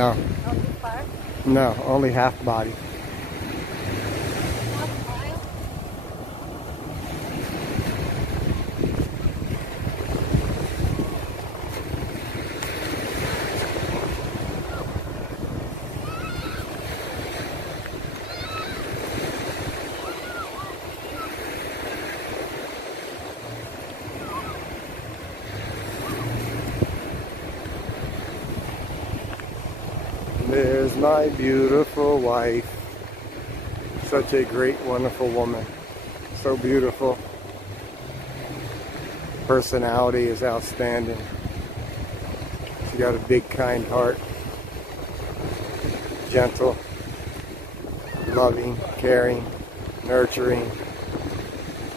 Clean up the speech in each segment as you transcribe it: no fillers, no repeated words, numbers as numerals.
No. Only part? No, only half body. Half mile? There's my beautiful wife. Such a great, wonderful woman. So beautiful. Personality is outstanding. She got a big, kind heart. Gentle, loving, caring, nurturing.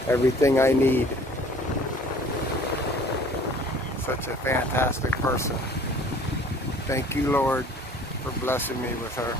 Everything I need. Such a fantastic person. Thank you, Lord, for blessing me with her.